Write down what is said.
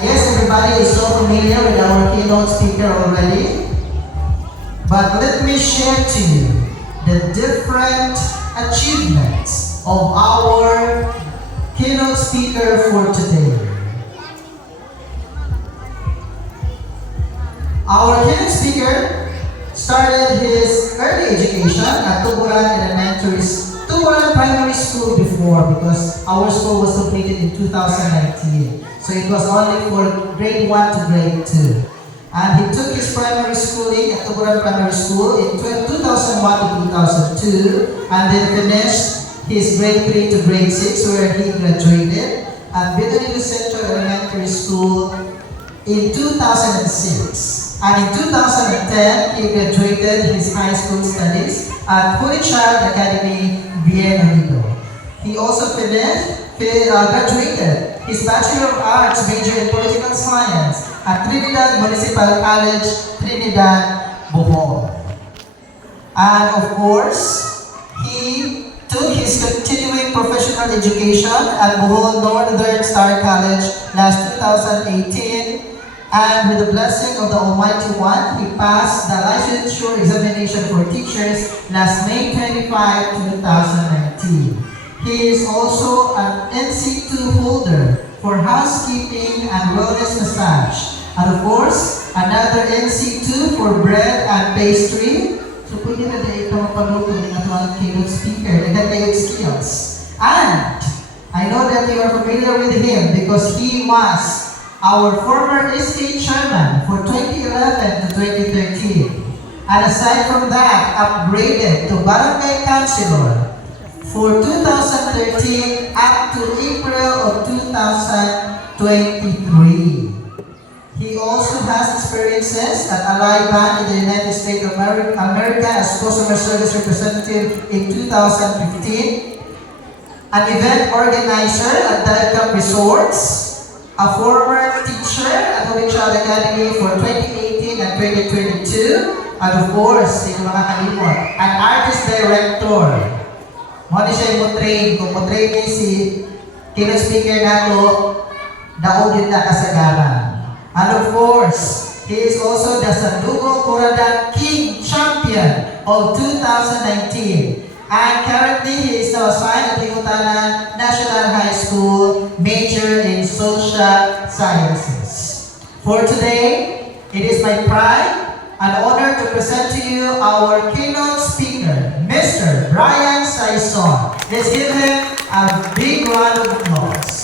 Yes, everybody is so familiar with our keynote speaker already. But let me share to you the different achievements of our keynote speaker for today. Our keynote speaker started his early education at Tuburan Primary School before, because our school was completed in 2019. So it was only for grade 1 to grade 2. And he took his primary schooling at Tuburan Primary School in 2001 to 2002, and then finished his grade 3 to grade 6 where he graduated at Bidonito Central Elementary School in 2006. And in 2010, he graduated his high school studies at Holy Child Academy, Bienvenido. He also graduated his Bachelor of Arts major in Political Science at Trinidad Municipal College, Trinidad, Bohol. And of course, he took his continuing professional education at Bohol Northern Star College last 2018. And with the blessing of the Almighty One, he passed the licensure examination for teachers last May 25, 2019. He is also an NC2 holder for housekeeping and wellness massage. And of course, another NC2 for bread and pastry. So pwede na dahil ito mapaluto ng ating keynote speaker. Nagkakayot skills. And I know that you are familiar with him because he was our former SK chairman for 2011 to 2013. And aside from that, upgraded to barangay councilor for 2013 up to April of 2023. He also has experiences at Ally Bank in the United States of America as customer service representative in 2015, an event organizer at Diacap Resorts, a former teacher at Holy Child Academy for 2018 and 2022, and of course, hindi mga kalimot, an artist director. Muna siya yung train. Kung train niya si keynote speaker nato, daog yun na kasagaran. And of course, he is also the Sandugo Curadan King Champion of 2019. And currently, he is now assigned at Higutanan National High School, major in Social Sciences. For today, it is my pride and honor to present to you our keynote speaker, Mr. Brian Saison. Let's give him a big round of applause.